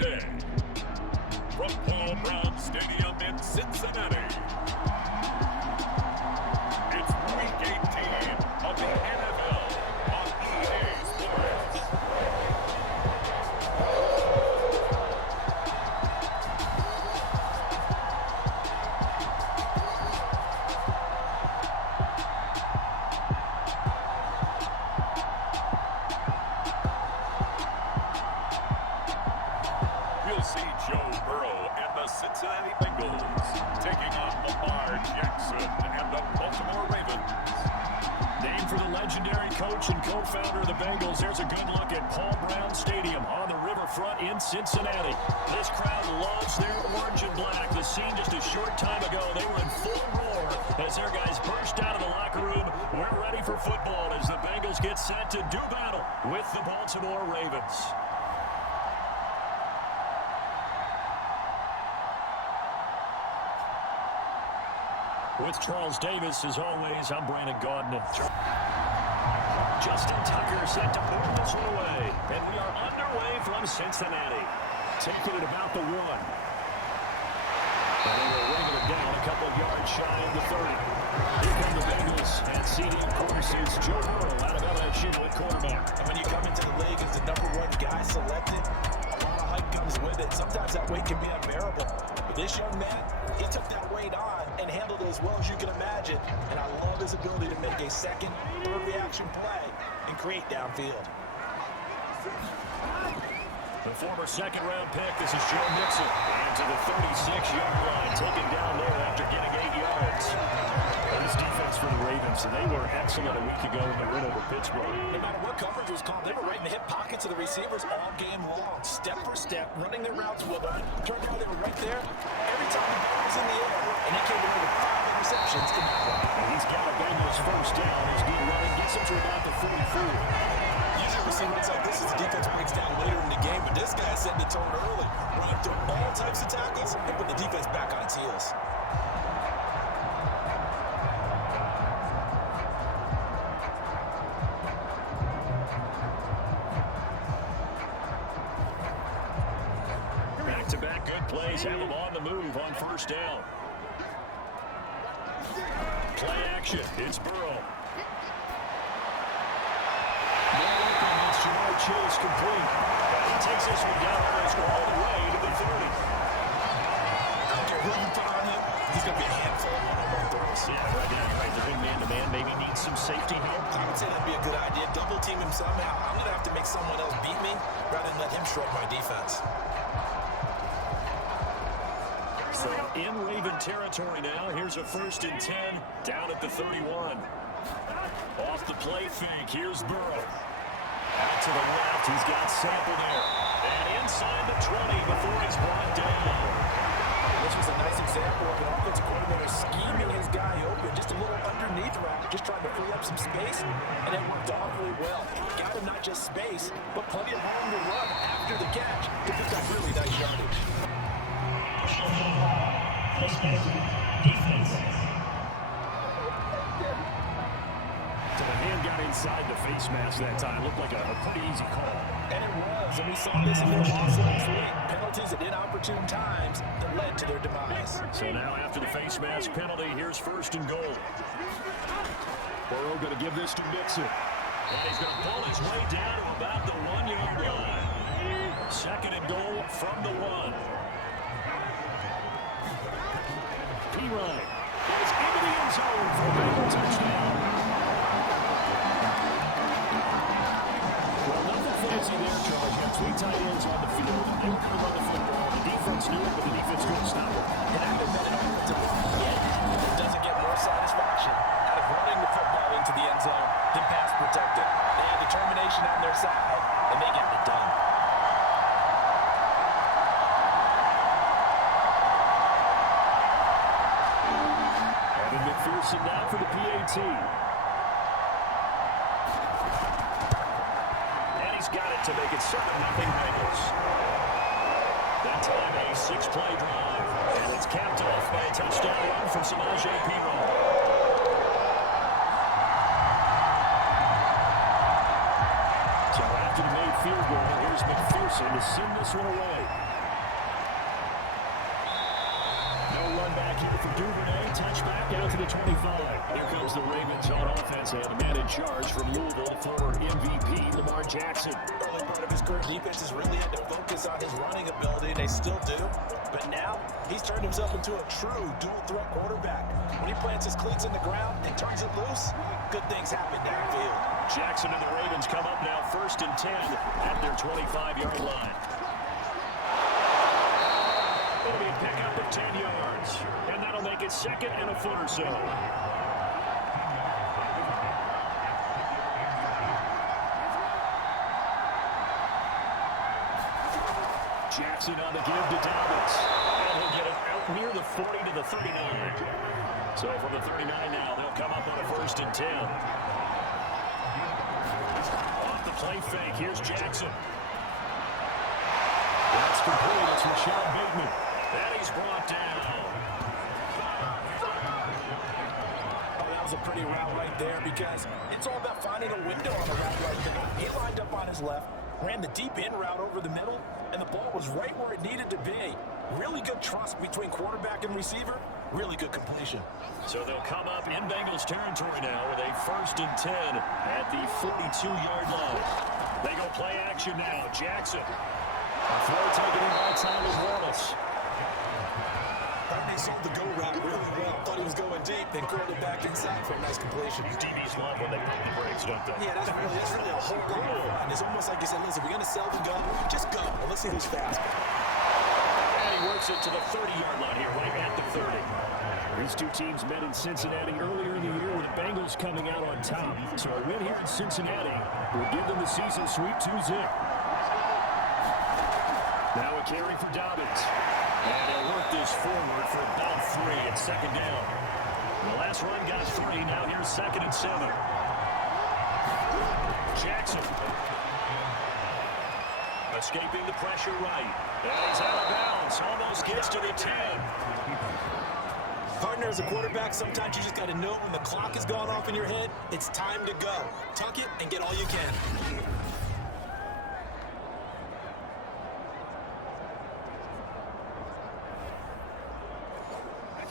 Tuesday, from Paul Brown Stadium in Cincinnati, it's Week 18 of the NFL on EA Sports. You'll see Joe Burrow and the Cincinnati Bengals taking on Lamar Jackson and the Baltimore Ravens. Named for the legendary coach and co-founder of the Bengals, there's a good look at Paul Brown Stadium on the riverfront in Cincinnati. This crowd loves their orange and black. The scene just a short time ago, they were in full roar as their guys burst out of the locker room. We're ready for football as the Bengals get set to do battle with the Baltimore Ravens. With Charles Davis, as always, I'm Brandon Gaudin. Justin Tucker set to move this one away. And we are underway from Cincinnati. Taking it about the 1. And they're ringing it down a couple of yards shy of the 30. Here come the Bengals. And CD, of course, is Joe Burrow out of LSU at quarterback. And when you come into the league as the #1 guy selected, a lot of hype comes with it. Sometimes that weight can be unbearable. But this young man, he took that weight on and handled it as well as you can imagine. And I love his ability to make a second, third reaction play and create downfield. The former second-round pick, this is Joe Mixon. And to the 36-yard line, taken down there after getting 8 yards. This defense for the Ravens, and they were excellent a week ago in the win over Pittsburgh. No matter what coverage was called, they were right in the hip pockets of the receivers all game long, step for step, running their routes with them. Turned out they were right there every time the ball was in the air, and he came away with 5 interceptions in that run. And he's got a Bengals first down. His good running gets him to about the 44. Usually we see runs like this as the defense breaks down later in the game, but this guy's setting the tone early, running through all types of tackles and putting the defense back on its heels. Back-to-back good plays have him on the move on first down. Play action. It's Burrow. Chase complete. He takes this one down almost all the way to the 30. I don't care who you put on him, he's going to be a handful of one-on-one throws. Yeah, right. The big man-to-man maybe needs some safety here. I would say that'd be a good idea. Double team him somehow. I'm going to have to make someone else beat me rather than let him shrug my defense. So in Raven territory now, here's a 1st and 10 down at the 31. Off the play fake, here's Burrow. Out to the left, he's got Sample there. And inside the 20 before he's brought down. This was a nice example of an offensive coordinator scheming his guy open, just a little underneath route, just trying to free up some space, and it worked awfully well. Got him not just space, but plenty of room to run after the catch to pick up really nice yardage. Defense. So the hand got inside the face mask that time. Looked like a pretty easy call. And it was, and we saw this in their loss last week. Penalties at inopportune times that led to their demise. So now after the face mask penalty, here's 1st and goal. Burrow going to give this to Mixon. And he's going to pull his way down to about the 1-yard line. 2nd and goal from the 1. P-Ryan is into the end zone for a Bengal touchdown. Well, nothing fancy there, Charles. You have 3 tight ends on the field. They were going to run the football. The defense knew it, but the defense couldn't stop it. And after that, an offensive line doesn't get more satisfaction out of running the football into the end zone than pass protected. They have determination on their side, and they get it done. Evan McPherson now for the PAT. And he's got it to make it 7-0 Bengals. That time a 6-play drive. And it's capped off by a touchdown run from Samaje Perine. So after the made field goal, here's McPherson to send this one away. Down to the 25. Here comes the Ravens on offense, and the man in charge from Louisville, former MVP Lamar Jackson. Early part of his career, defenses really had to focus on his running ability. They still do. But now, he's turned himself into a true dual-threat quarterback. When he plants his cleats in the ground and turns it loose, good things happen downfield. Jackson and the Ravens come up now 1st and 10 at their 25-yard line. It'll be a pickup of 10 yards, and that'll make it 2nd and a foot or so. Jackson on the give to Dobbins, and he'll get it out near the 40 to the 39. So from the 39 now, they'll come up on a 1st and 10. Off the play fake, here's Jackson. That's complete. It's Rashad Bateman. And he's brought down. Oh, that was a pretty route right there because it's all about finding a window on the route right there. He lined up on his left, ran the deep in route over the middle, and the ball was right where it needed to be. Really good trust between quarterback and receiver. Really good completion. So they'll come up in Bengals territory now with a 1st and 10 at the 42-yard line. They go play action now. Jackson. Throw taken in by Tyler Wallace. They saw the go route really well. Thought he was going deep, then curled it back inside for a nice completion. DBs love when they pump the brakes, don't they? Yeah, that's really a whole lot of fun. It's almost like you said, listen, we're going to sell the gun. Just go. Well, let's see who's fast. And he works it to the 30-yard line here, right at the 30. These two teams met in Cincinnati earlier in the year with the Bengals coming out on top. So a win here in Cincinnati will give them the season sweep 2-0. Now a carry for Dobbins. And they'll work this forward for about 3 at 2nd down. The last run got 3. Now here's 2nd and 7. Jackson. Escaping the pressure right. And he's out of bounds. Almost gets to the 10. Partner, as a quarterback, sometimes you just got to know when the clock is going off in your head, it's time to go. Tuck it and get all you can.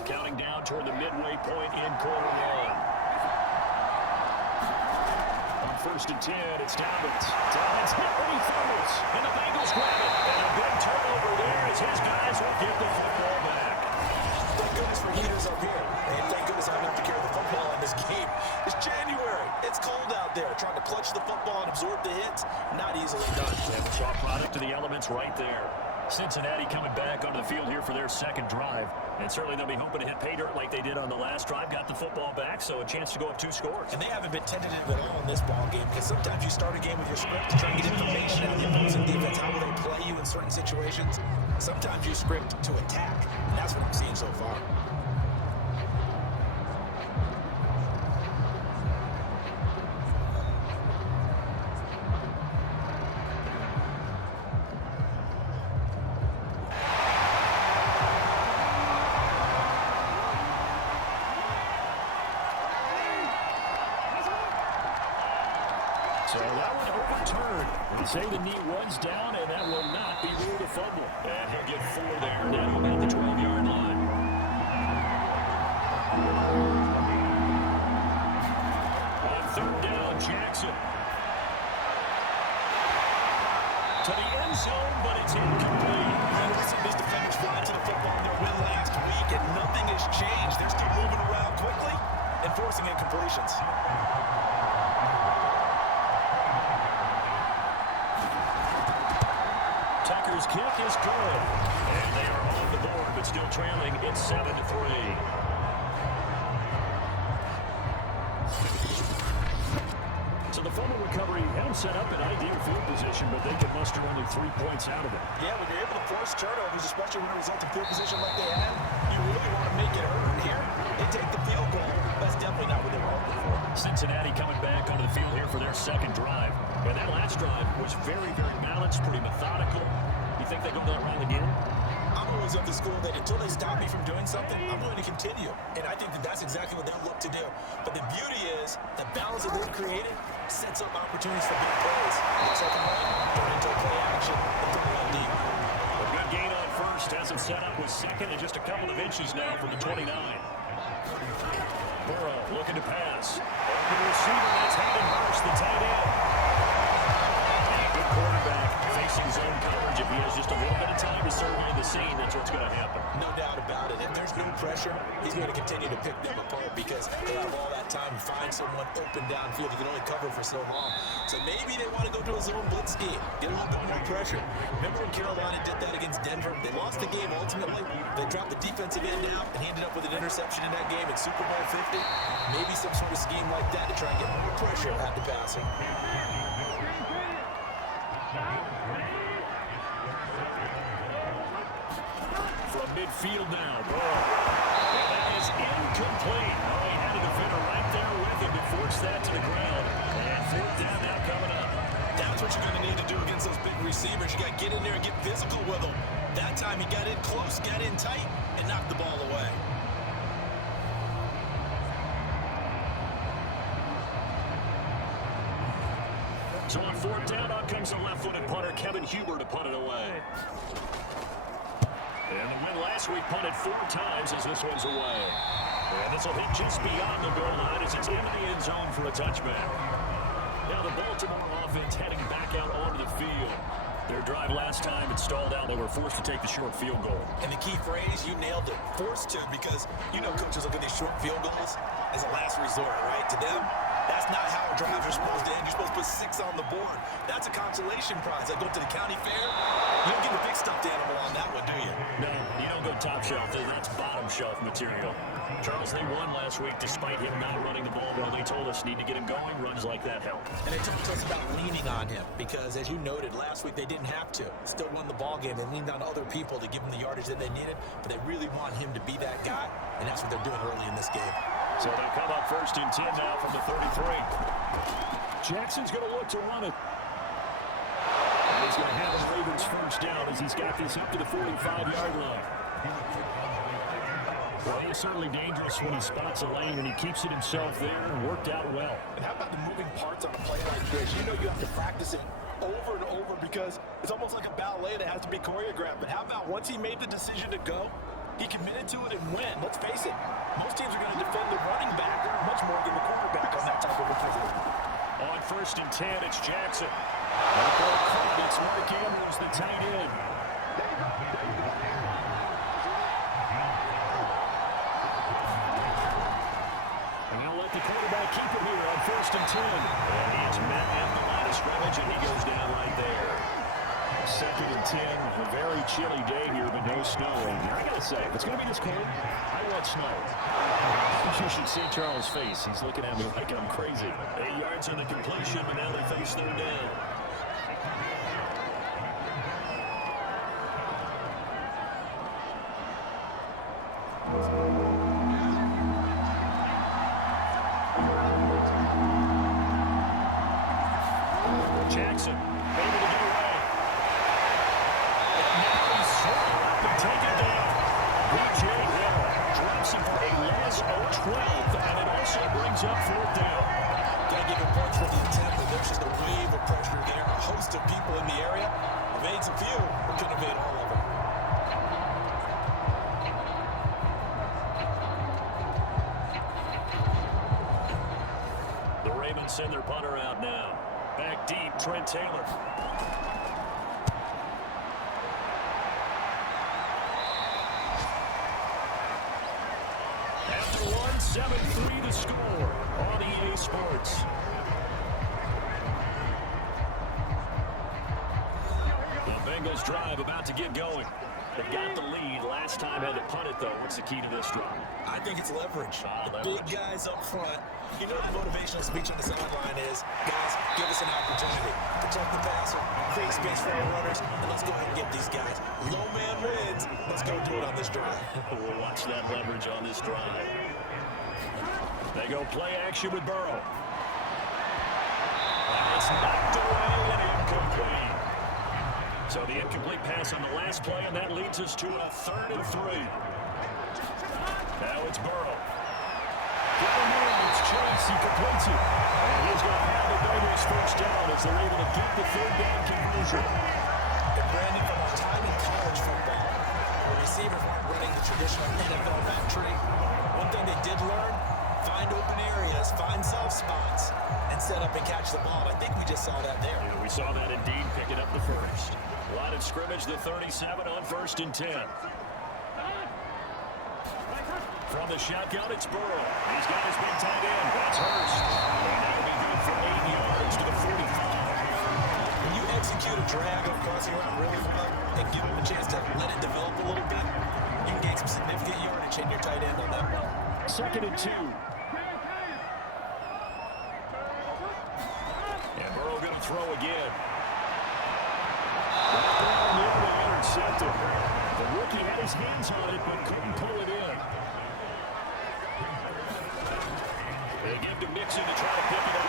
Counting down toward the midway point in quarter 1. On 1st and 10, it's Dobbins. Dobbins hit when he throws, and the Bengals grab it. And a big turnover there as his guys will get the football back. Thank goodness for heaters up here. And thank goodness I don't have to carry the football in this game. It's January. It's cold out there. Trying to clutch the football and absorb the hits, not easily done. And the soft product of the elements right there. Cincinnati coming back onto the field here for their 2nd drive. And certainly they'll be hoping to hit pay dirt like they did on the last drive. Got the football back, so a chance to go up 2 scores. And they haven't been tentative at all in this ball game because sometimes you start a game with your script to try and get information out of the opposing defense. How will they play you in certain situations? Sometimes you script to attack, and that's what I'm seeing so far. So that one overturned. They say the knee runs down, and that will not be ruled a fumble. And he'll get 4 there now at the 12-yard line. On 3rd down, Jackson. To the end zone, but it's incomplete. And these defenders flying to the football in their win last week, and nothing has changed. They're still moving around quickly and forcing incompletions. Tucker's kick is good. And they are on the board, but still trailing. It's 7-3. So the fumble recovery had them set up in ideal field position, but they could muster only 3 points out of it. Yeah, when you're able to force turnovers, especially when it results in field position like they had, you really want to make it earn here. They take the field goal. That's definitely not what they were hoping for. Cincinnati coming back onto the field here for their 2nd drive. And that last drive was very, very balanced, pretty methodical. You think they go that route again? I'm always of the school that until they stop me from doing something, I'm going to continue. And I think that that's exactly what they'll look to do. But the beauty is the balance that they've created sets up opportunities for big plays. Looks like a run, turn into a play action, and throw it deep. A good gain on 1st. Has it set up with 2nd and just a couple of inches now from the 29. Burrow looking to pass. Over the receiver, that's Hayden Hurst, the tight end. And a good quarterback facing zone coverage. If he has just a little bit of time to survey the scene, that's what's going to happen. No doubt about it. If there's no pressure, he's going to continue to pick them apart because they have all that time to find someone open downfield. He can only cover for so long. So maybe they want to go to a zone blitz scheme, get a little bit more pressure. Remember when Carolina did that against Denver? They lost the game ultimately. They dropped the defensive end out, and he ended up with an interception in that game at Super Bowl 50. Maybe some sort of scheme like that to try and get more pressure at the passing. From midfield now, Burrow. And that is incomplete. Oh, he had a defender right there with him to force that to the ground. And fourth down now coming up. That's what you're going to need to do against those big receivers. You got to get in there and get physical with them. That time he got in close, got in tight, and knocked the ball away. So on fourth down, out comes the left-footed punter, Kevin Huber, to punt it away. And the win last week punted 4 times as this one's away. And this will hit just beyond the goal line as it's into the end zone for a touchback. Now the Baltimore offense heading back out onto the field. Their drive last time, it stalled out. They were forced to take the short field goal. And the key phrase, you nailed it, forced to, because you know coaches look at these short field goals as a last resort, right? To them, that's not how drives are supposed to end. You're supposed to put 6 on the board. That's a consolation prize. Like go to the county fair, you don't get a big stuffed animal on that one, do you? No, you don't go top shelf. That's bottom shelf material. Charles, they won last week despite him not running the ball. Well, they told us need to get him going. Runs like that help. And they talked to us about leaning on him because, as you noted, last week they didn't have to. Still won the ball game. They leaned on other people to give them the yardage that they needed, but they really want him to be that guy, and that's what they're doing early in this game. So they come up first and 10 now from the 33. Jackson's going to look to run it. And he's going to have the Ravens first down as he's got this up to the 45-yard line. Well, he's certainly dangerous when he spots a lane, and he keeps it himself there and worked out well. And how about the moving parts on a play like this? You know you have to practice it over and over because it's almost like a ballet that has to be choreographed. But how about once he made the decision to go, he committed to it and went. Let's face it, most teams are going to defend the running back much more than the quarterback on that type of a play. On first and 10, it's Jackson. It's Mark Andrews, the tight end. And they'll let the quarterback keep it here on first and 10. And he's met at the line of scrimmage, and he goes down right there. Second and 10, a very chilly day here, but no snow. And I gotta say, if it's gonna be this cold, I want snow. You should see Charles' face. He's looking at me like I'm crazy. 8 yards in the completion, but now they face third down. Jackson, able to get away. And now he's swung up and taken down. B.J. Hill drops him for a last 12, and it also brings up fourth down. Gotta give him points for the attempt, but there's just a wave of pressure there. A host of people in the area. Evades a few, but couldn't evade all of them. The Ravens send their punter out now. Back deep, Trent Taylor. After one, 7-3 to score on EA Sports. The Bengals drive about to get going. They got the lead. Last time had to punt it, though. What's the key to this drive? I think it's leverage. The Leverage. big guys up front. You know the motivational speech on the sideline is, guys, give us an opportunity. Protect the passer, create space for our runners, and let's go ahead and get these guys. Low man wins. Let's go do it on this drive. We'll watch that leverage on this drive. They go play action with Burrow. It's knocked away and incomplete. So the incomplete pass on the last play, and that leads us to a 3rd and 3. Now it's Burrow. Going in, it's Chase. He completes it. And he's going to have the Bengals first down as they're able to get the third down conversion. And Brandon, from our time in college football, the receivers weren't running the traditional NFL back tree. One thing they did learn, find open areas, find soft spots, and set up and catch the ball. I think we just saw that there. Yeah, we saw that indeed, picking up the first. Line of scrimmage, the 37 on 1st and 10. From the shotgun, it's Burrow. He's got his big tight end. That's Hurst. And that'll be good for 8 yards to the 45. When you execute a drag on crossing route really well and give him a chance to let it develop a little bit, you can gain some significant yardage in your tight end on that one. 2nd and 2. And Burrow going to throw again. Nearly intercepted. The rookie had his hands on it, but couldn't pull it in. They give to Mixon to try to pick it up.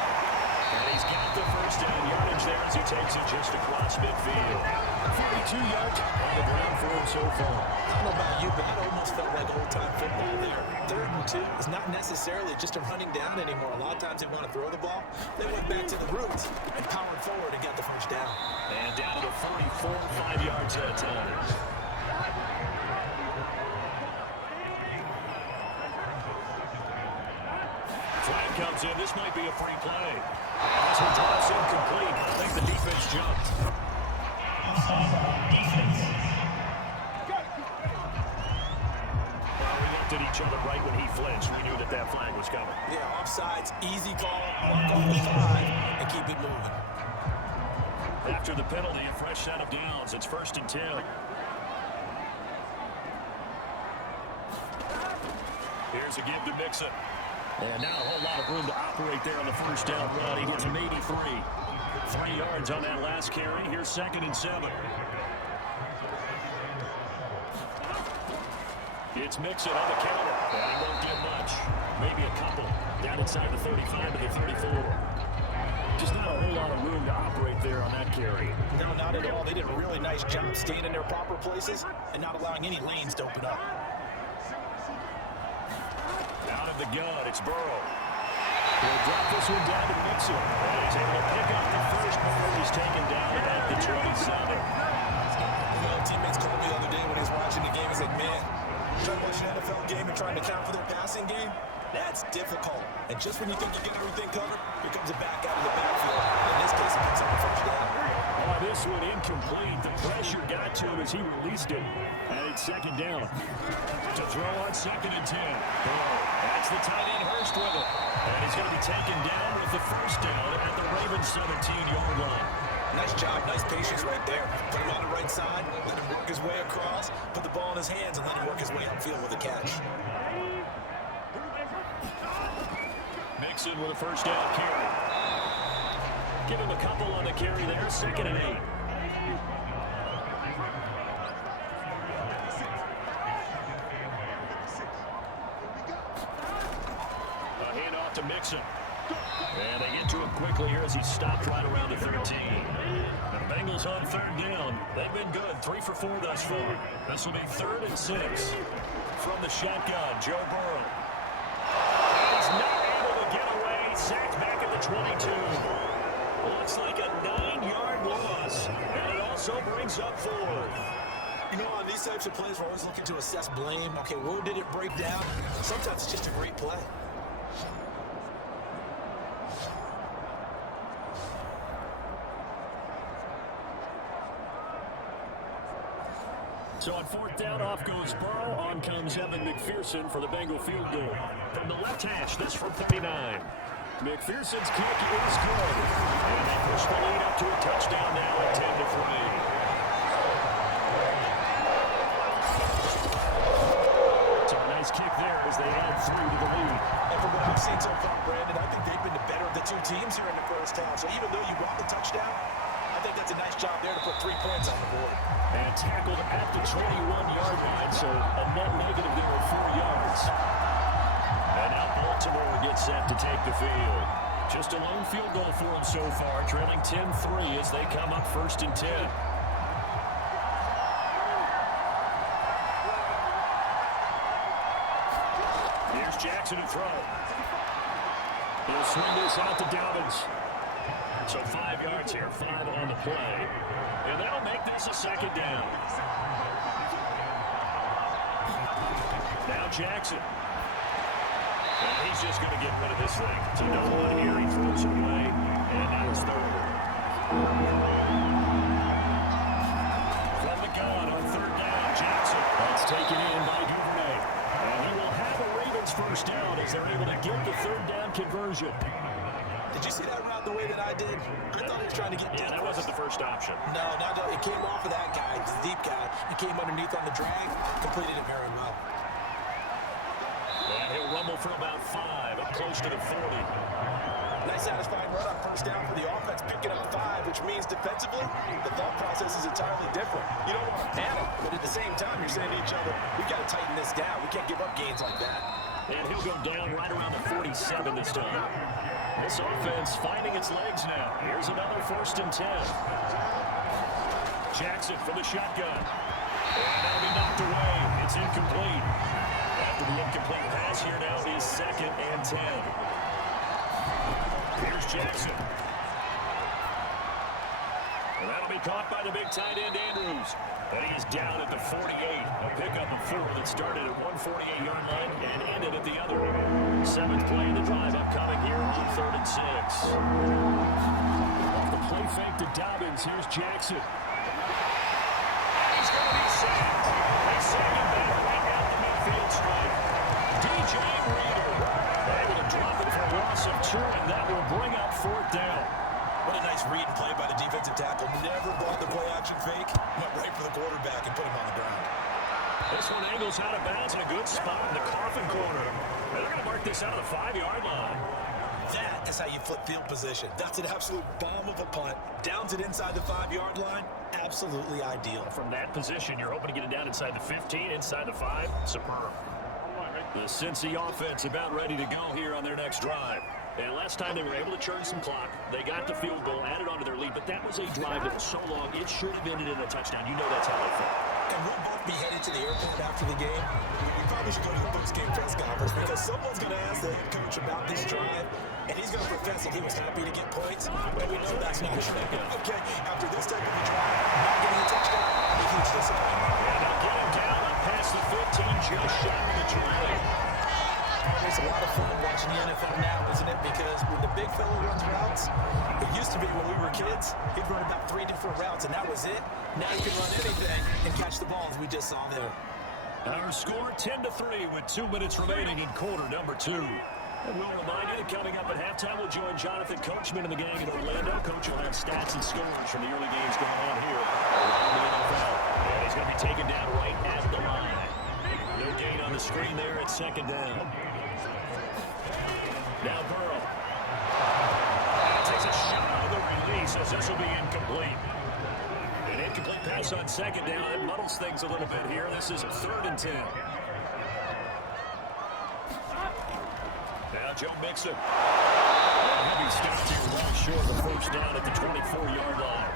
And he's got the first down yardage there as he takes it just across midfield. 42 yards on the ground for him so far. I don't know about you, but it almost felt like old-time football there. 3rd and 2 is not necessarily just a running down anymore. A lot of times they want to throw the ball. They went back to the roots and powered forward and got the first down. And down to 44, 5 yards at a time. Flag comes in. This might be a free play. As he drops incomplete, I think the defense jumped. Well, we looked at each other right when he flinched. We knew that that flag was coming. Yeah, offsides, easy call, mark off the 5, and keep it moving. After the penalty, a fresh set of downs. It's 1st and 10. Here's a give to Mixon. And now a whole lot of room to operate there on the first down run. He gets him 83. 3 yards on that last carry. Here's 2nd and 7. It's Mixon on the counter. And he won't get much. Maybe a couple. Down inside the 35 to the 34. Just not a whole lot of room to operate there on that carry. No, not at all. They did a really nice job staying in their proper places and not allowing any lanes to open up. Out of the gun, it's Burrow. He'll drop this one down to Mixon. And he's able to pick up the first before he's taken down at the 27. Teammates called me the other day when he was watching the game. He's like, man, trying to watch an NFL game and trying to count for their passing game? That's difficult. And just when you think you get everything covered, here comes a back out of the backfield. In this case, it picks up the first down. Oh, this one incomplete. The pressure got to him as he released it. And it's 2nd down. To throw on 2nd and 10. That's the tight end Hurst with it. And he's going to be taken down with the first down at the Ravens 17-yard line. Nice job, nice patience right there. Put him on the right side, let him work his way across, put the ball in his hands, and let him work his way upfield with a catch. Mixon with a first down carry. Give him a couple on the carry there. 2nd and 8. A handoff to Mixon. And they get to him quickly here as he stopped right around the 13. The Bengals on 3rd down. They've been good. 3 for 4 thus far. This will be 3rd and 6. From the shotgun, Joe Burrow. He's not able to get away. Sacked back at the 22. Looks like a 9-yard loss. And it also brings up 4. You know, on these types of plays, we're always looking to assess blame. Okay, where did it break down? Sometimes it's just a great play. So on 4th down, off goes Burrow. On comes Evan McPherson for the Bengal field goal. From the left hash, this from 39. McPherson's kick is good. And they push the lead up to a touchdown now at 10-3. So a nice kick there as they add 3 to the lead. And from what I've seen so far, Brandon, I think they've been the better of the 2 teams here in the first half. So even though you got the touchdown, I think that's a nice job there to put 3 points on the board. And tackled at the 21-yard line, so a net negative there of 4 yards. And now Baltimore gets set to take the field. Just a lone field goal for them so far, trailing 10-3 as they come up 1st and 10. Here's Jackson to throw. He'll swing this out to Dobbins. So 5 yards here, 5 on the play. And that'll make this a 2nd down. Now Jackson. And he's just going to get rid of this thing. To no one here, he throws it away. And now it's third. From the gun on third down, Jackson. That's taken in by Duvernay. And he will have a Ravens first down as they're able to get the third down conversion. Did you see that route the way that I did? I thought he was trying to get deep. Yeah, that wasn't the first option. No, it came off of that guy, the deep guy. He came underneath on the drag, completed it very well. And he'll rumble for about 5, up close to the 40. Nice satisfying run on first down for the offense, picking up 5, which means defensively, the thought process is entirely different. You don't want to panic, but at the same time, you're saying to each other, we got to tighten this down. We can't give up gains like that. And he'll go down right around the 47 this time. This offense finding its legs now. Here's another 1st and 10. Jackson for the shotgun. And that'll be knocked away. It's incomplete. After the incomplete pass here now, it is 2nd and 10. Here's Jackson. And that'll be caught by the big tight end, Andrews. And he is down at the 48. A pickup of 4 that started at 148-yard line and ended at the other. 7th play of the drive upcoming here on 3rd and 6. Off the play fake to Dobbins, here's Jackson. He's going to be sacked. They save him back right down the midfield stripe. DJ Reader able to drop it for a loss of 2, and that will bring up 4th down. What a nice read and play by the defensive tackle. Never brought the play-action fake. Went right for the quarterback and put him on the ground. This one angles out of bounds in a good spot in the coffin corner. And they're going to mark this out of the 5-yard line. That is how you flip field position. That's an absolute bomb of a punt. Downs it inside the 5-yard line. Absolutely ideal. From that position, you're hoping to get it down inside the 15, inside the 5. Superb. The Cincy offense about ready to go here on their next drive. And last time they were able to churn some clock. They got the field goal, added onto their lead, but that was a drive that was so long, it should have ended in a touchdown. You know that's how they felt. And we'll both be headed to the airport after the game. We probably should go to the post-game press conference because someone's going to ask the head coach about this drive, and he's going to profess that he was happy to get points, but we know that's not true. Okay, after this type of a drive, not getting a touchdown, a huge disappointment. And they'll get him down and past the 15, just shy of the try. It's a lot of fun watching the NFL now, isn't it? Because when the big fella runs routes, it used to be when we were kids, he'd run about 3 different routes, and that was it. Now he can run anything and catch the ball, as we just saw there. Our score 10-3 with 2 minutes remaining in quarter number 2. And we'll remind you that coming up at halftime, we'll join Jonathan Coachman and the gang in Orlando. Coach will have stats and scores from the early games going on here around the NFL. And he's going to be taken down right at the line. No gain on the screen there at 2nd down. Now Burrow. Takes a shot on the release as this will be incomplete. An incomplete pass on 2nd down. It muddles things a little bit here. This is 3rd and 10. Now Joe Mixon. Heavy stopped here right short of the first down at the 24-yard line.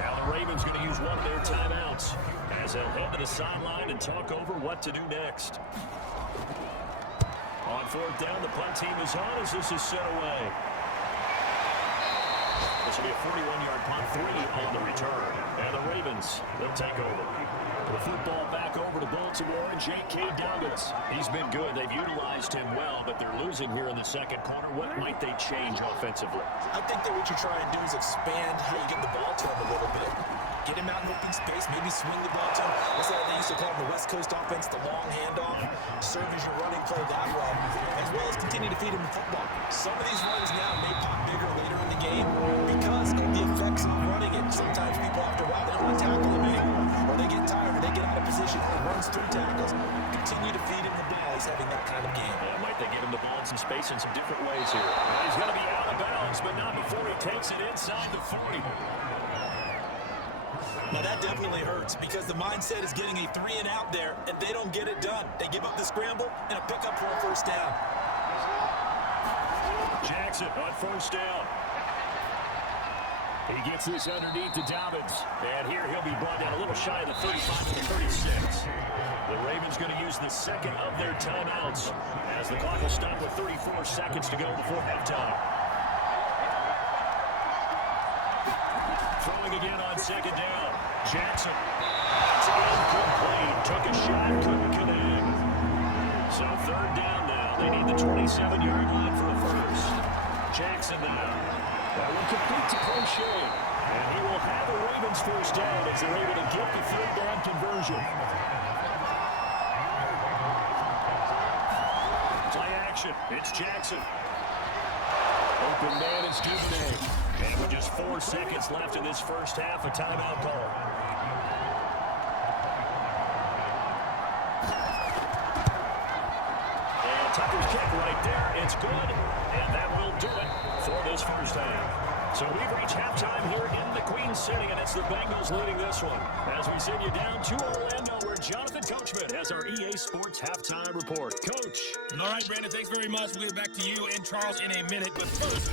Now the Ravens going to use one of their timeouts as they'll head to the sideline and talk over what to do next. On 4th down, the punt team is on as this is set away. This will be a 41-yard punt, 3 on the return. And the Ravens, they'll take over. The football back over to Baltimore and J.K. Dobbins. He's been good. They've utilized him well, but they're losing here in the 2nd quarter. What might they change offensively? I think that what you try and do is expand how you get the ball to him a little bit. Get him out in open space, maybe swing the ball to him. What's that they used to call the West Coast offense, the long handoff. Serve as your running play that way, as well as continue to feed him the football. Some of these runs now may pop bigger later in the game because of the effects of running it. Sometimes people after a while, they don't want to tackle him anymore, or they get tired, or they get out of position, and he runs through tackles. Continue to feed him the ball. He's having that kind of game. Yeah, might they get him the ball in some space in some different ways here. He's going to be out of bounds, but not before he takes it inside the 40. Now that definitely hurts because the mindset is getting a 3-and-out there, and they don't get it done. They give up the scramble and a pickup for a first down. Jackson on 1st down. He gets this underneath to Dobbins. And here he'll be brought down a little shy of the 35 to the 36. The Ravens going to use the 2nd of their timeouts as the clock will stop with 34 seconds to go before halftime. Throwing again on 2nd down. Jackson. It's incomplete. Took a shot, couldn't connect. So 3rd down now. They need the 27-yard line for a first. Jackson now. That will complete to Crochet. And he will have the Ravens first down as they're able to get the third down conversion. Play action. It's Jackson. Open man is Duvernay. And with just 4 seconds left in this first half, a timeout call. And Tucker's kick right there. It's good. And that will do it for this first half. So we've reached halftime here in the Queen City, and it's the Bengals leading this one. As we send you down to Orlando, where Jonathan Coachman has our EA Sports Halftime Report. Coach. All right, Brandon, thanks very much. We'll get back to you and Charles in a minute. But first,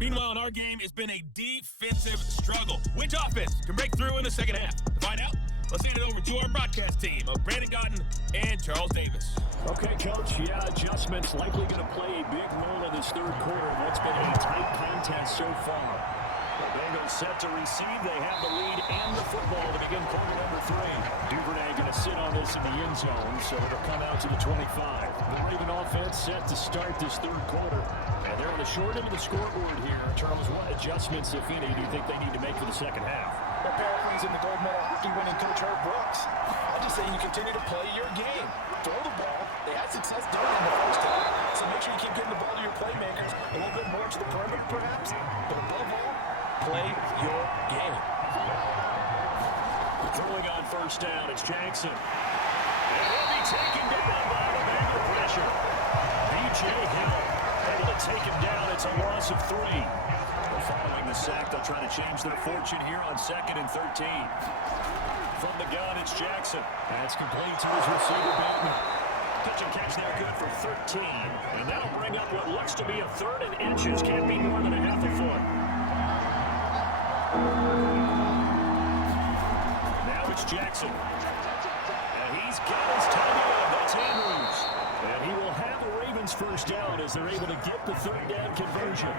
meanwhile, in our game, it's been a defensive struggle. Which offense can break through in the second half? To find out, let's hand it over to our broadcast team of Brandon Gotten and Charles Davis. Okay, Coach. Yeah, adjustments likely going to play a big role in this third quarter. What's been a tight contest so far. The Bengals set to receive. They have the lead and the football to begin quarter number 3. Duvernay going to sit on this in the end zone, so it'll come out to the 25. The Raven offense set to start this third quarter. And they're on the short end of the scoreboard here. Charles, what adjustments, if any, do you think they need to make for the second half? Well, paraphrasing the gold medal hockey winning coach Herb Brooks, I just say you continue to play your game. Throw the ball. They had success doing it in the first half, so make sure you keep getting the ball to your playmakers a little bit more to the perimeter, perhaps. But above all, play your game. Throwing on first down, it's Jackson. And he'll be taken down by the Bengal pressure. B.J. Hill able to take him down. It's a loss of 3. Following the sack, they'll try to change their fortune here on 2nd and 13. From the gun, it's Jackson. That's complete to his receiver, Bateman. Pitch and catch there, good for 13. And that'll bring up what looks to be a 3rd and inches. Can't be more than a half a foot. Now it's Jackson. And he's got his timing on. That's Andrews. And he will have the Ravens first down as they're able to get the third down conversion.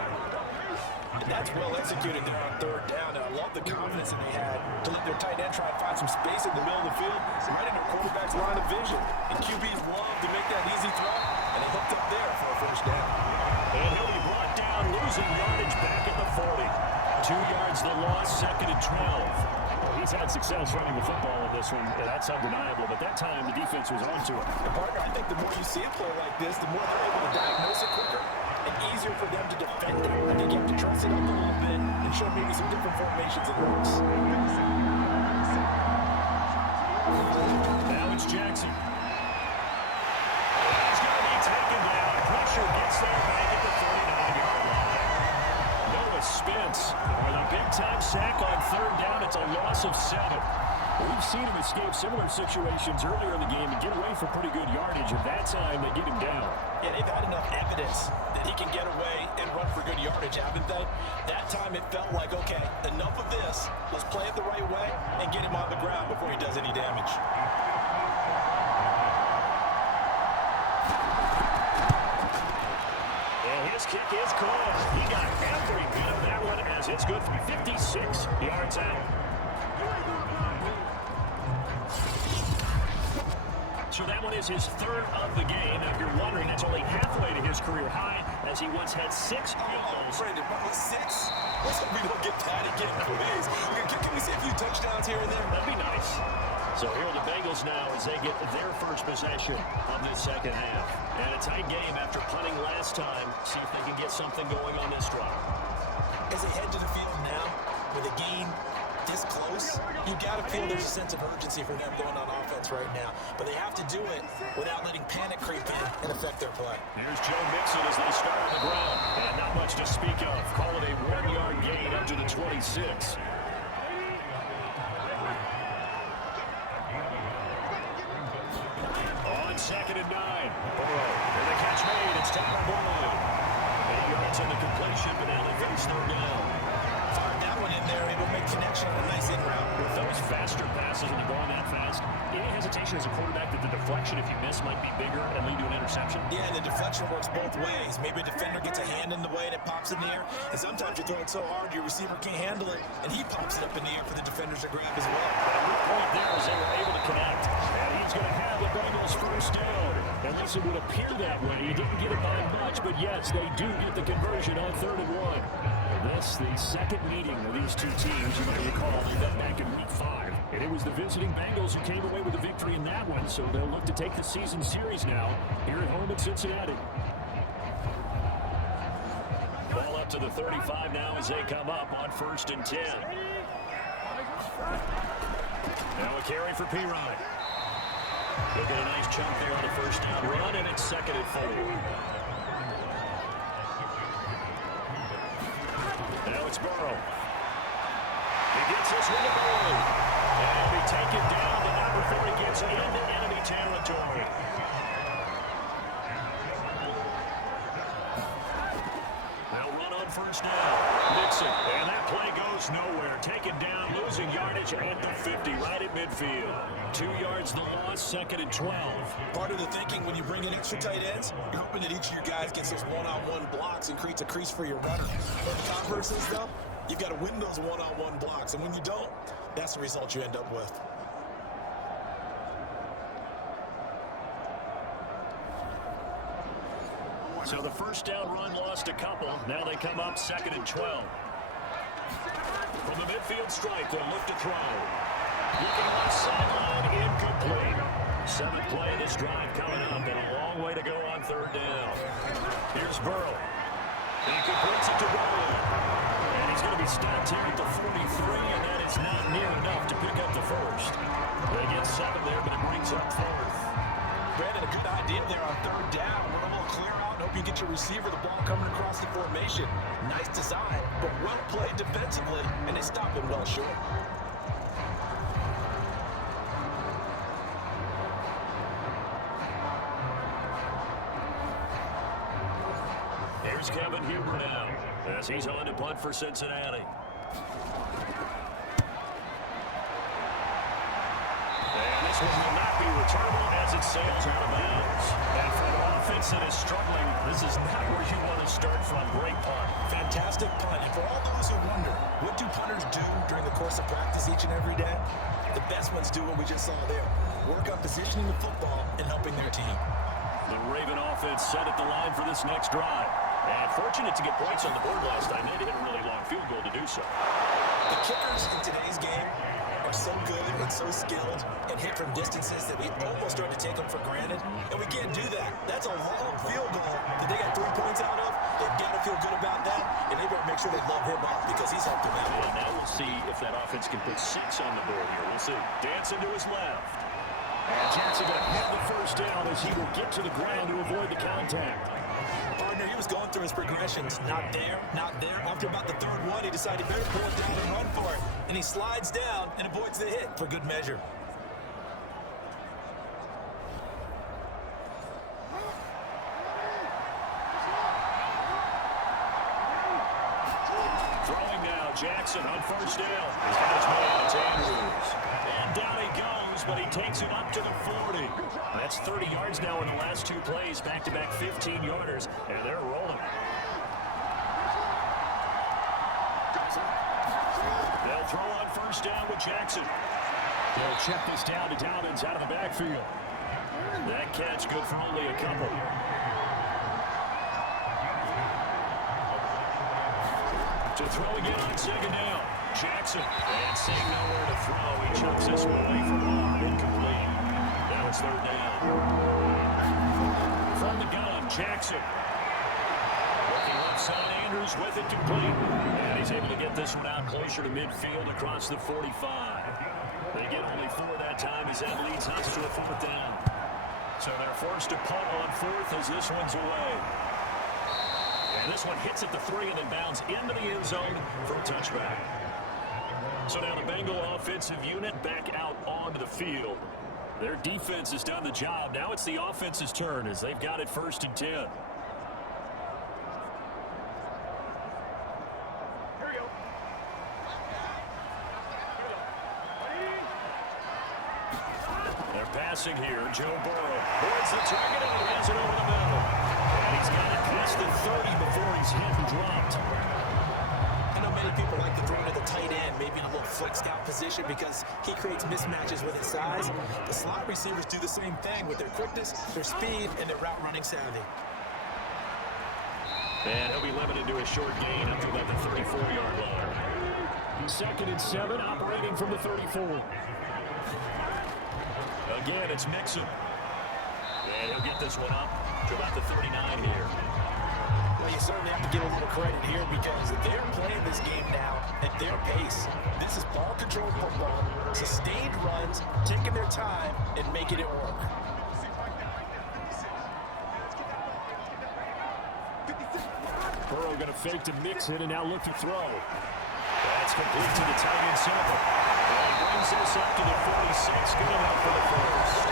That's well executed there on 3rd down, and I love the confidence that they had to let their tight end try and find some space in the middle of the field, right into quarterback's line of vision. And QBs love to make that easy throw, and they hooked up there for a first down. And he'll be brought down, losing yardage back at the 40. 2 yards the loss, 2nd and 12. He's had success running the football in this one, and that's undeniable, but that time the defense was on to it. And partner, I think the more you see a play like this, the more they're able to diagnose it quicker and easier for them to defend it. I think you have to dress it up a little bit and show maybe some different formations and looks. Now it's Jackson. He's going to be taken down. Pressure gets there back at the 39-yard line. Noah Spence with a big-time sack on 3rd down. It's a loss of 7. We've seen him escape similar situations earlier in the game and get away for pretty good yardage. At that time, they get him down. Yeah, they've had enough evidence that he can get away and run for good yardage, haven't they? That time it felt like, okay, enough of this. Let's play it the right way and get him on the ground before he does any damage. And his kick is called. He got every bit of that one as it's good for 56 yards out. So that one is his 3rd of the game. If you're wondering, that's only halfway to his career high, as he once had 6 field goals. Brandon, 6? Let's hope we don't get that again, please. Can we see a few touchdowns here and there? That'd be nice. So here are the Bengals now as they get their first possession of this second half. And a tight game after punting last time. See if they can get something going on this drive. As they head to the field now, with a game this close, you got to feel there's a sense of urgency for them going on offense right now. But they have to do it without letting panic creep in and affect their play. Here's Joe Mixon as they start on the ground. And not much to speak of. Call it a 1-yard gain up to the 26. On 2nd and 9. Burrow. And the catch made. It's Tyler Boyd. 8 yards on the completion, but now they face 3rd down. Fired that one in there, able to make connection on a nice in route. With those faster passes when they're going that fast, any hesitation as a quarterback that the deflection, if you miss, might be bigger and lead to an interception? Yeah, and the deflection works both ways. Maybe a defender gets a hand in the way and it pops in the air, and sometimes you throw it so hard your receiver can't handle it, and he pops it up in the air for the defenders to grab as well. But a good point there as they were able to connect. And he's going to have the Bengals first down. And they guess it would appear that way. He didn't get it by much, but yes, they do get the conversion on 3rd and 1. This, the second meeting of these two teams. You might recall they met back in Week 5. And it was the visiting Bengals who came away with the victory in that one, so they'll look to take the season series now here at home in Cincinnati. Ball up to the 35 now as they come up on 1st and 10. Now a carry for P-Rod. They'll get a nice chunk there on the 1st down run, and it's 2nd and 4. Now it's Burrow. He gets this one to Burrow. And he take it down, but not before he gets into enemy territory. They'll run on 1st down. Dixon, and that play goes nowhere. Taken down, losing yardage at the 50, right at midfield. 2 yards the loss, 2nd and 12. Part of the thinking when you bring in extra tight ends, you're hoping that each of your guys gets those one-on-one blocks and creates a crease for your runner. For the converse is though, you've got to win those one-on-one blocks, and when you don't, that's the result you end up with. So the 1st down run lost a couple. Now they come up 2nd and 12. From the midfield strike, they'll look to throw. Looking left sideline, incomplete. 7th play of this drive coming up, and a long way to go on 3rd down. Here's Burrow. He completes it to Burrow. And he's going to be stopped here at the 43, and that is not near enough to pick up the 1st. They get 7 there, but it brings up 4th. Brandon, a good idea there on 3rd down. We're able to clear out and hope you get your receiver the ball coming across the formation. Nice design, but well played defensively, and they stop him well short. Here's Kevin Huber now, as he's on to punt for Cincinnati. And this one will not be returnable as it sails out of bounds. And for an offense that is struggling, this is not where you want to start from. Great punt. Fantastic punt. And for all those who wonder, what do punters do during the course of practice each and every day? The best ones do what we just saw there. Work on positioning the football and helping their team. The Raven offense set at the line for this next drive. And fortunate to get points on the board last time. They hit a really long field goal to do so. The kickers in today's game are so good and so skilled and hit from distances that we almost start to take them for granted. And we can't do that. That's a long field goal that they got 3 points out of. They've got to feel good about that, and they better make sure they love him up because he's helped them out. And now we'll see if that offense can put 6 on the board here. We'll see. Dancing to his left. And Jackson going to have the 1st down as he will get to the ground to avoid the contact. Partner, he was going through his progressions. Not there, not there. After about the 3rd one, he decided better pull it down and run for it. And he slides down and avoids the hit for good measure. Throwing now, Jackson on 1st down. He's got his man, it's Andrews. And down he goes, but he takes him up to the 40. That's 30 yards now in the last 2 plays, back-to-back 15-yarders, and they're rolling. They'll throw on 1st down with Jackson. They'll check this down to Dobbins out of the backfield. That catch good for only a couple. To throw again on 2nd down. Jackson, and seeing nowhere to throw, he chucks this one away from home, incomplete. Now it's 3rd down. From the gun, Jackson. Looking left side, Andrews with it complete. And he's able to get this one out closer to midfield across the 45. They get only 4 that time as that leads us to a 4th down. So they're forced to punt on 4th as this one's away. And this one hits at the 3 and then bounds into the end zone for a touchback. So now the Bengal offensive unit back out onto the field. Their defense has done the job. Now it's the offense's turn as they've got it 1st and 10. They're passing here. Joe Burrow boards the target and has it over the middle. And he's got it past the 30 before he's hit and dropped. I know many people like to throw to the tight end maybe in a little flexed out position because he creates mismatches with his size. The slot receivers do the same thing with their quickness, their speed, and their route running savvy. And he'll be limited to a short gain up to about the 34-yard line. 2nd and 7, operating from the 34. Again, it's Mixon. And he'll get this one up to about the 39 here. Well, you certainly have to give a little credit here because they're playing this game now at their pace. This is ball control football, sustained runs, taking their time, and making it work. Burrow going to fake to Mixon and now look to throw. That's complete to the tight end Sample. And brings this up to the 46, good enough for the first.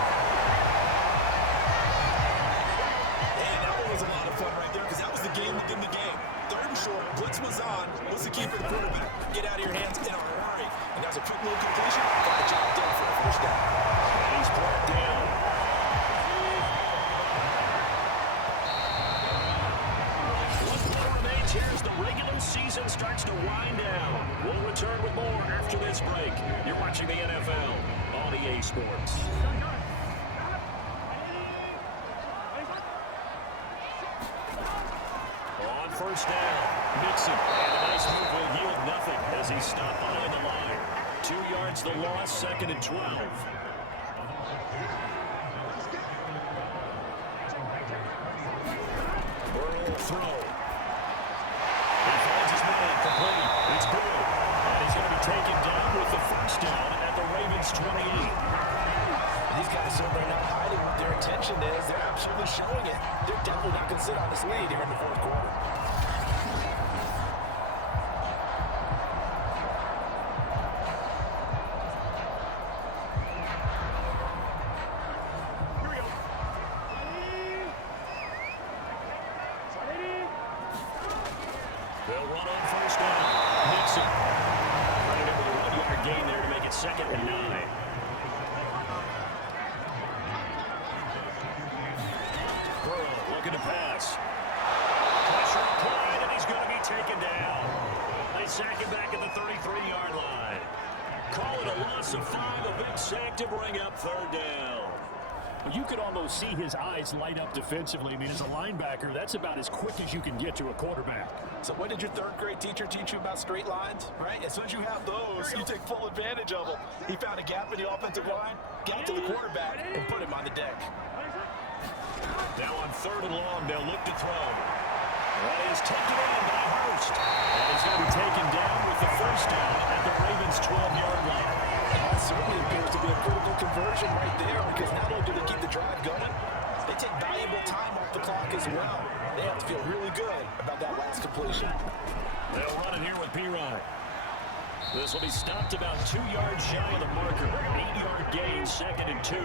And that one was a lot of fun right there because that was the game within the game. 3rd and short, blitz was on. What's the key for the quarterback? Get out of your hands in a hurry. And that was a quick little completion. Got the job done for a first down. And he's brought down. As the regular season starts to wind down. We'll return with more after this break. You're watching the NFL on EA Sports. On first down, Mixon. And a nice move will yield nothing as he stopped behind the line. 2 yards the loss, 2nd and 12. Burrow throw. It's good. And he's going to be taken down with the first down at the Ravens 28. These guys certainly not hiding what their intention is. They're absolutely showing it. They're definitely not going to sit on this lead here in the 4th quarter. They'll run on first down. Mixon. Running over the 1-yard gain there to make it 2nd and 9. Burrow looking to pass. Pressure applied, and he's going to be taken down. They sack him back at the 33-yard line. Call it a loss of 5, a big sack to bring up 3rd down. You could almost see his eyes light up defensively. I mean, as a linebacker, that's about as quick as you can get to a quarterback. So what did your 3rd grade teacher teach you about straight lines, right? As soon as you have those, you take full advantage of them. He found a gap in the offensive line, got to the quarterback, and put him on the deck. Now on 3rd and long, they'll look to throw. That is taken on by Hurst. And he's going to be taken down with the first down at the Ravens' 12-yard line. That certainly appears to be a critical conversion right there because not only do they keep the drive going, they take valuable time off the clock as well. They have to feel really good about that last completion. They'll run it here with P-Rod. This will be stopped about 2 yards shy of the marker. 8-yard gain, 2nd and 2.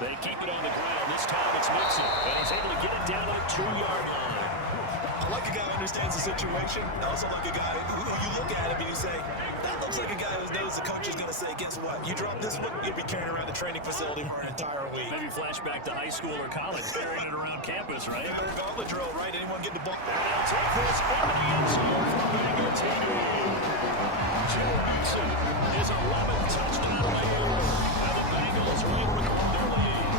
They keep it on the ground. This time it's Mixon, and he's able to get it down to the 2-yard line. I like a guy who understands the situation. I also like a guy who you look at him and you say, that looks like a guy who knows the coach is going to say, guess what? You drop this one, you'll be carrying around the training facility for an entire week. Maybe flashback to high school or college, carrying it around campus, right? They're gauntlet drill, right? Anyone get the ball? They'll take this into the end zone for Bengals. Joe Mixon is 11th touchdown of the year. And the Bengals are able to grow their lead.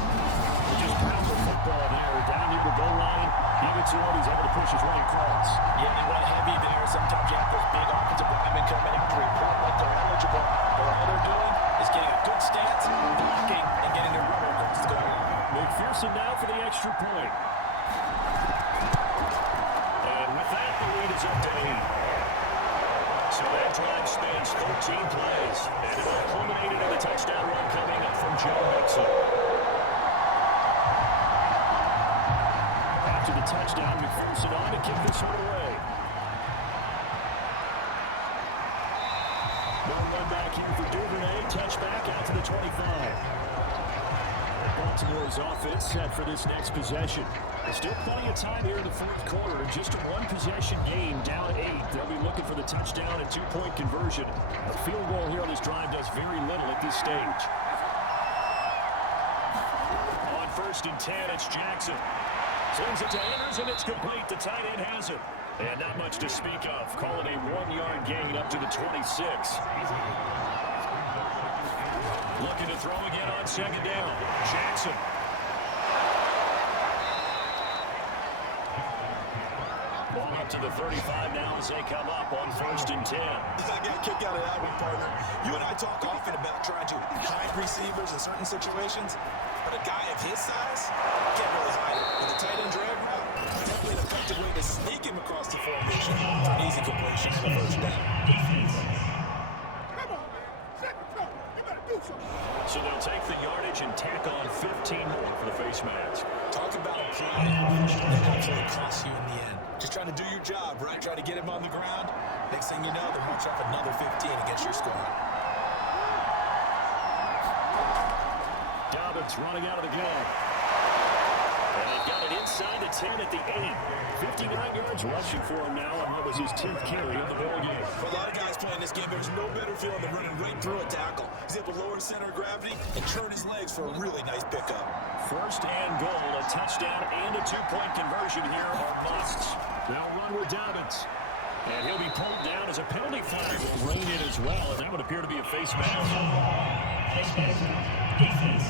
Just pound the football there, down near the goal line. Give it to him, he's able to push his way across. Yeah, they went heavy there. Sometimes you have those big offensive linemen coming in to report like they're eligible. But all they're doing is getting a good stance, blocking, and getting their runner across the goal line. McPherson now for the extra point. And with that, the lead is up to 8. So that drive spans 13 plays. And it all culminated in a touchdown run coming up from Joe Mixon. After the touchdown, McPherson on to kick this one away. One run back here for Duvernay. Touchback out to the 25. Baltimore's offense set for this next possession. There's still plenty of time here in the 4th quarter. Just a one-possession game, down 8. They'll be looking for the touchdown and 2-point conversion. A field goal here on this drive does very little at this stage. On 1st and 10, it's Jackson. Sends it to Anders, and it's complete. The tight end has it. And not much to speak of. Call it a 1-yard gain up to the 26. Looking to throw again on second down. Jackson. Ball up to the 35 now as they come up on 1st and 10. I got a kick out of that one, partner. You and I talk often about trying to hide receivers in certain situations, but a guy of his size can't really hide it. With a tight end drag route, definitely an effective way to sneak him across the formation for an easy completion for the first down. So they'll take the yardage and tack on 15 more for the face mask. Talk about a play that actually costs you in the end. Just trying to do your job, right? Try to get him on the ground. Next thing you know, they're march off another 15 against your squad. Dobbins running out of the gun. And they've got it inside the 10 at the 8. 59 yards rushing for him now, and that was his 10th carry of the ball game. For a lot of guys playing this game, there's no better feeling than running right through a tackle. He's able to lower his center of gravity and turn his legs for a really nice pickup. 1st and goal, a touchdown and a 2-point conversion here are musts. They'll run with Dobbins. And he'll be pulled down as a penalty flag will rain in as well, and that would appear to be a face mask. Face mask. Defense.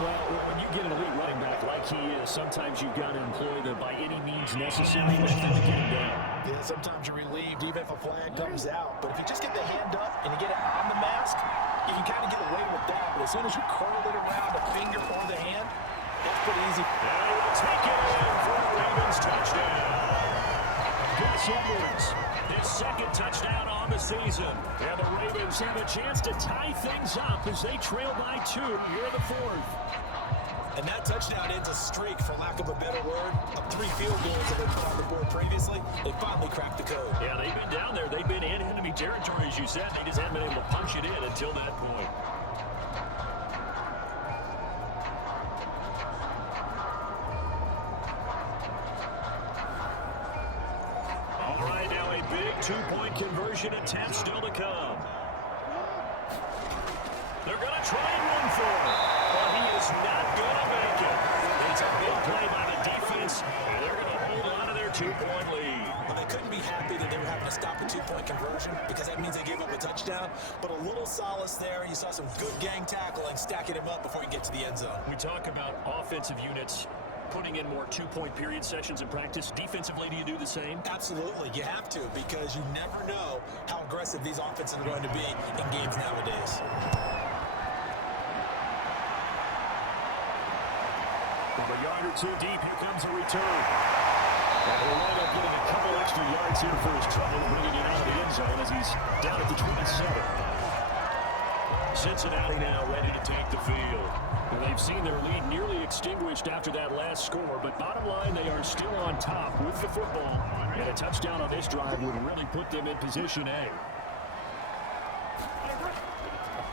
Well, when you get an elite running back like he is, sometimes you've got to employ the by any means necessary method to get him down. Yeah, sometimes you're relieved even if a flag comes out. But if you just get the hand up and you get it on the mask, you can kind of get away with that. But as soon as you curl it around the finger or the hand, it's pretty easy. And he will take it in for a Ravens touchdown. Gus Edwards, his 2nd touchdown on the season. And the Ravens have a chance to tie things up as they trail by 2 here in the 4th. And that touchdown ends a streak, for lack of a better word, of 3 field goals that they put on the board previously. They finally cracked the code. Yeah, they've been down there. They've been in enemy territory, as you said. They just haven't been able to punch it in until that point. All right, now a big 2-point conversion attempt still to come. They're going to try and run for it. But he is not going to make it. It's a big play by the defense, and they're going to hold on to their 2-point lead. Well, they couldn't be happy that they were having to stop the 2-point conversion because that means they gave up a touchdown. But a little solace there. You saw some good gang tackling, stacking him up before you get to the end zone. We talk about offensive units putting in more 2-point period sessions in practice. Defensively, do you do the same? Absolutely. You have to, because you never know how aggressive these offenses are going to be in games nowadays. From a yard or 2 deep, here comes a return. And he'll wind up getting a couple extra yards here for his trouble, bringing it out of the end zone as he's down at the 27. Cincinnati now ready to take the field. And they've seen their lead nearly extinguished after that last score, but bottom line, they are still on top with the football. And a touchdown on this drive would really put them in position A.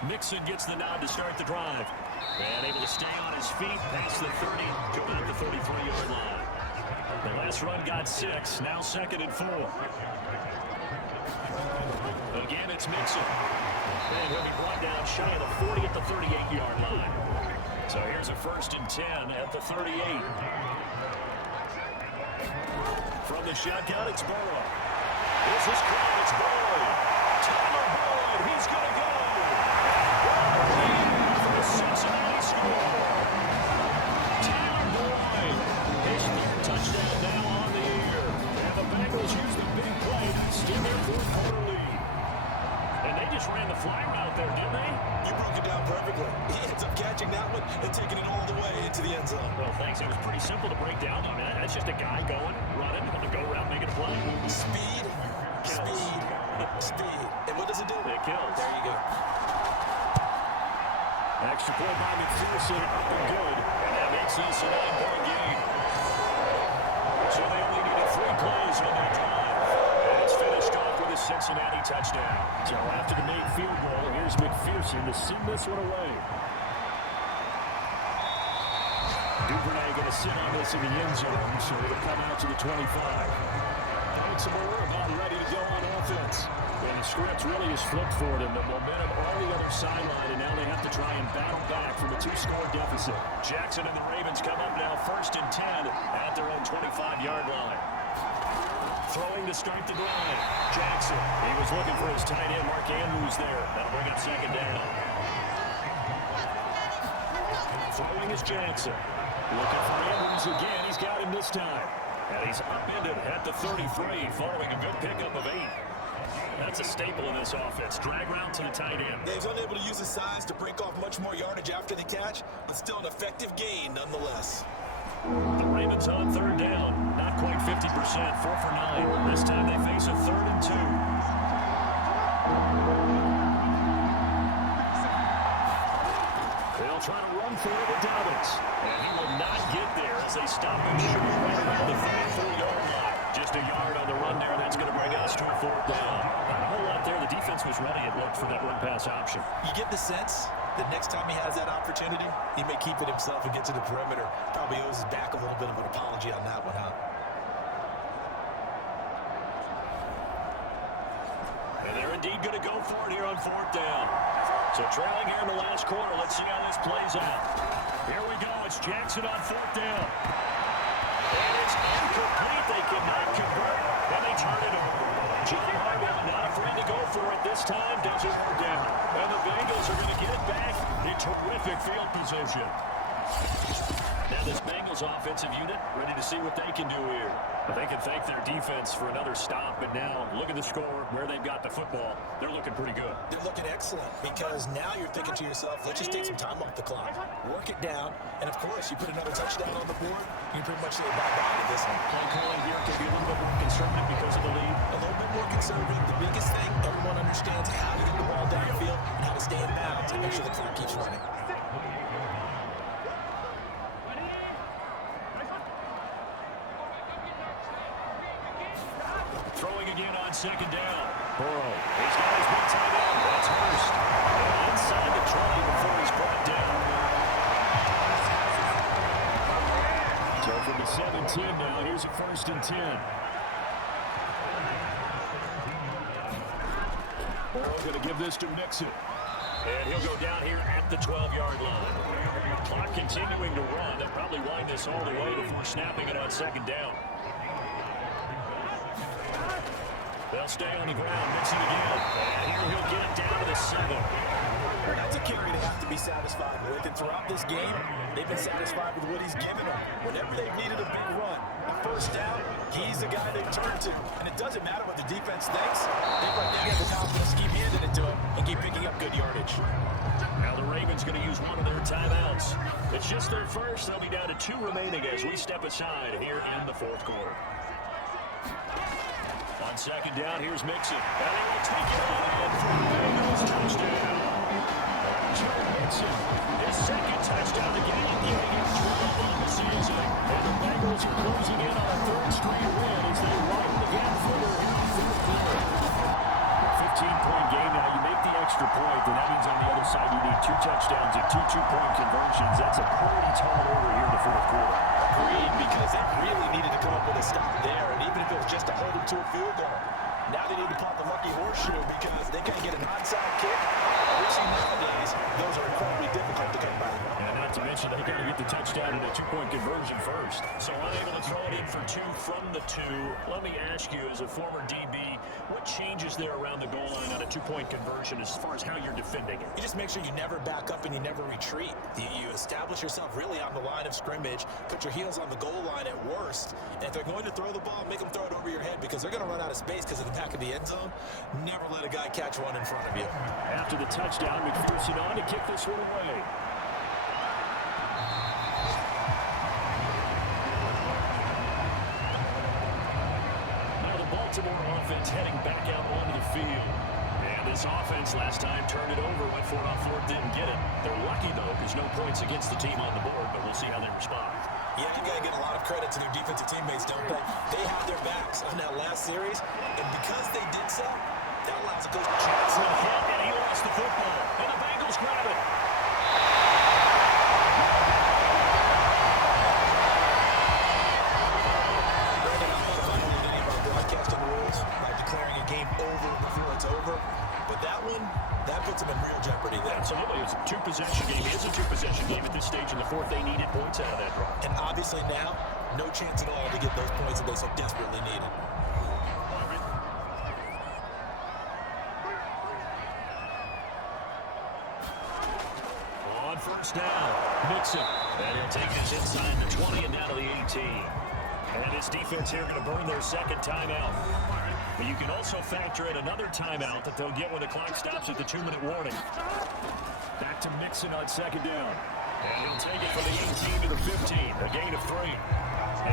Mixon gets the nod to start the drive. And able to stay on his feet past the 30, going up the 33-yard line. The last run got 6, now 2nd and 4. Again, it's Mixon. And he'll be brought down shy of the 40 at the 38-yard line. So here's a 1st and 10 at the 38. From the shotgun, it's Burrow. This is Kraft's Boyd. Tyler Boyd, he's going to go. For the Cincinnati score. Tyler Boyd, his 3rd touchdown now on the year. And the Bengals use the big play to extend their 4th-quarter lead. And they just ran the fly route there, didn't they? You broke it down perfectly. He ends up catching that one and taking it all the way into the end zone. Well, thanks. It was pretty simple to break down. I mean, that's just a guy going, running, on the go-route, making a play. Speed, speed, speed. And what does it do? It kills. There you go. Extra point by McPherson, up and good. And that makes this a 9-point game. So they only needed 3 plays on that drive. And it's finished off with a Cincinnati touchdown. So after the made field goal, here's McPherson to send this one away. Duvernay going to sit on this in the end zone, so it'll come out to the 25. Baltimore about ready to go on offense. Well, the script really is flipped for them. The momentum on the other sideline, and now they have to try and battle back from a 2-score deficit. Jackson and the Ravens come up now 1st and 10 at their own 25-yard line. Throwing to start the drive. Jackson, he was looking for his tight end, Mark Andrews there. That'll bring up 2nd down. Throwing is Jackson. Looking for Andrews again. He's got him this time. And he's upended at the 33 following a good pickup of 8. That's a staple in this offense. Drag route to the tight end. He's unable to use his size to break off much more yardage after the catch, but still an effective gain nonetheless. The Ravens on 3rd down. Not quite 50%, 4 for 9. This time they face a 3rd and 2. They'll try to run for it with Dobbins. And he will not get there as they stop him short right around the 34-yard line. Just a yard on the run there. That's going to bring us to a 4th down. Not a whole lot there. The defense was ready and looked for that run-pass option. You get the sense that next time he has that opportunity, he may keep it himself and get to the perimeter. Probably owes his back a little bit of an apology on that one, huh? And they're indeed going to go for it here on 4th down. So trailing here in the last quarter. Let's see how this plays out. Here we go. It's Jackson on 4th down. And it's incomplete. They cannot convert. And they turn it over. John Harbaugh not afraid to go for it this time. Doesn't work out. And the Bengals are going to get it back in terrific field position. Now this Bengals offensive unit ready to see what they can do here. They can thank their defense for another stop, but now look at the score, where they've got the football. They're looking pretty good. They're looking excellent because now you're thinking to yourself, let's just take some time off the clock, work it down, and of course, you put another touchdown on the board, you pretty much say bye-bye to this one. Play calling here could be a little bit more conservative because of the lead. A little bit more conservative. The biggest thing, everyone understands how to get the ball downfield and how to stay in bounds and make sure the clock keeps running. Throwing again on 2nd down. Burrow. He's got his big tight end. That's Hurst. And inside the 20 before he's brought down. So from the 17 now, here's a 1st and 10. Burrow going to give this to Mixon. And he'll go down here at the 12-yard line. Clock continuing to run. They'll probably wind this all the way before snapping it on 2nd down. They'll stay on the ground, Mixon again. And here he'll get it down to the 7. That's a carry they have to be satisfied with. And throughout this game, they've been satisfied with what he's given them. Whenever they've needed a big run, a 1st down, he's the guy they turn to. And it doesn't matter what the defense thinks. They have the confidence to keep handing it to him and keep picking up good yardage. Now the Ravens going to use one of their timeouts. It's just their first. They'll be down to 2 remaining as we step aside here in the 4th quarter. On 2nd down, here's Mixon. And he will take it on for the Bengals touchdown. Joe Mixon, his 2nd touchdown to get it. He gets 12 on the season. And the Bengals are closing in on a 3rd straight win as they widen the gap further in the 4th quarter. 15-point game now. You make the extra point, and that means on the other side you need 2 touchdowns and 2 two-point conversions. That's a pretty tall order here in the 4th quarter. Agreed, because they really needed to come up with a stop there, and even if it was just to hold them to a field goal. Now they need to pop the lucky horseshoe because they can't get an onside kick, which nowadays, those are incredibly difficult to come by. And not to mention, they got to get the touchdown and a 2-point conversion first. So unable to throw it in for 2 from the 2. Let me ask you, as a former DB, what changes there around the goal line on a 2-point conversion as far as how you're defending it? You just make sure you never back up and you never retreat. You establish yourself really on the line of scrimmage, put your heels on the goal line at worst, and if they're going to throw the ball, make them throw it over your head because they're going to run out of space because of the back of the end zone. Never let a guy catch one in front of you. After the touchdown, McPherson on to kick this one away. Now the Baltimore offense heading back out onto the field. And this offense last time turned it over, went for it on 4th, didn't get it. They're lucky, though, because no points against the team on the board, but we'll see how they respond. Yeah, you got to give a lot of credit to their defensive teammates, don't they? They had their backs on that last series, and because they did so, that allows a coach Jackson hit, and he lost the football, and the Bengals grab it. Brandon, I'm not following any of our broadcasting rules by declaring a game over before it's over. two-possession game is a two-possession game at this stage in the fourth. They needed points out of that drive. And obviously now, no chance at all to get those points that they so desperately needed. On first down, Mixon. And he'll take this inside the 20 and down to the 18. And his defense here going to burn their second timeout. But you can also factor in another timeout that they'll get when the clock stops at the 2-minute warning. Back to Mixon on second down. And he'll take it from the 18 to the 15, a gain of 3.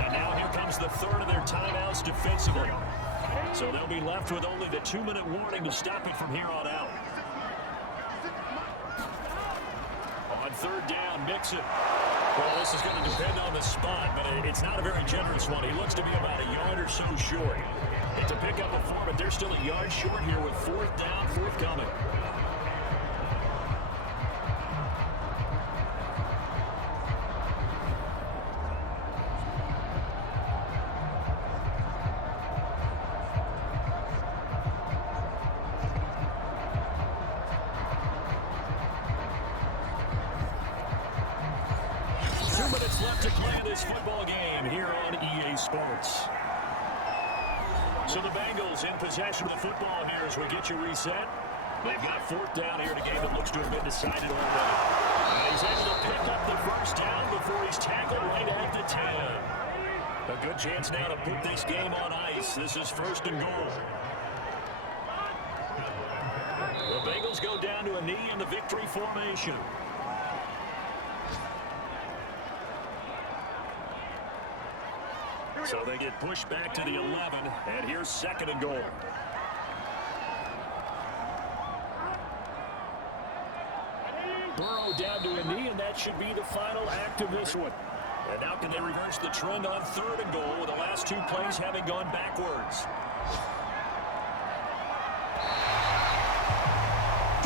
And now here comes the third of their timeouts defensively. So they'll be left with only the 2-minute warning to stop it from here on out. On third down, Mixon. Well, this is going to depend on the spot, but it's not a very generous one. He looks to be about a yard or so short. It's a pickup of 4, but they're still a yard short here with fourth down, forthcoming. To play this football game here on EA Sports. So the Bengals in possession of the football here as we get you reset. They've got fourth down here in a game that looks to have been decided already. And he's able to pick up the first down before he's tackled right at the 10. A good chance now to put this game on ice. This is first and goal. The Bengals go down to a knee in the victory formation. So they get pushed back to the 11, and here's second and goal. Burrow down to a knee, and that should be the final act of this one. And now can they reverse the trend on third and goal with the last two plays having gone backwards?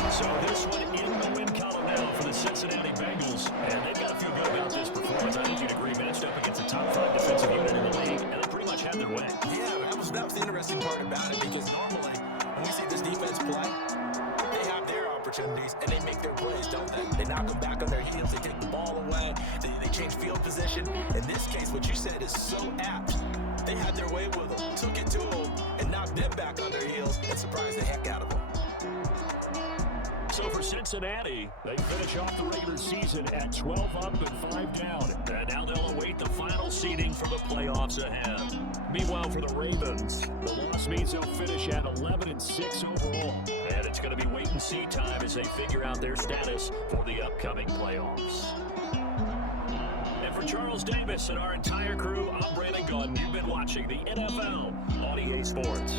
So this one in the win column now for the Cincinnati Bengals. And they've got to feel good about this performance. I think you'd agree, matched up against a top 5 defensive unit in the league, and they pretty much had their way. Yeah, that was the interesting part about it, because normally when we see this defense play, they have their opportunities and they make their plays, don't they? They knock them back on their heels, they take the ball away, they change field position. In this case, what you said is so apt. They had their way with them, took it to them, and knocked them back on their heels and surprised the heck out of them. So for Cincinnati, they finish off the regular season at 12 up and 5 down. And now they'll await the final seeding for the playoffs ahead. Meanwhile, for the Ravens, the loss means they'll finish at 11 and 6 overall. And it's going to be wait-and-see time as they figure out their status for the upcoming playoffs. And for Charles Davis and our entire crew, I'm Brandon Gunn. You've been watching the NFL on EA Sports.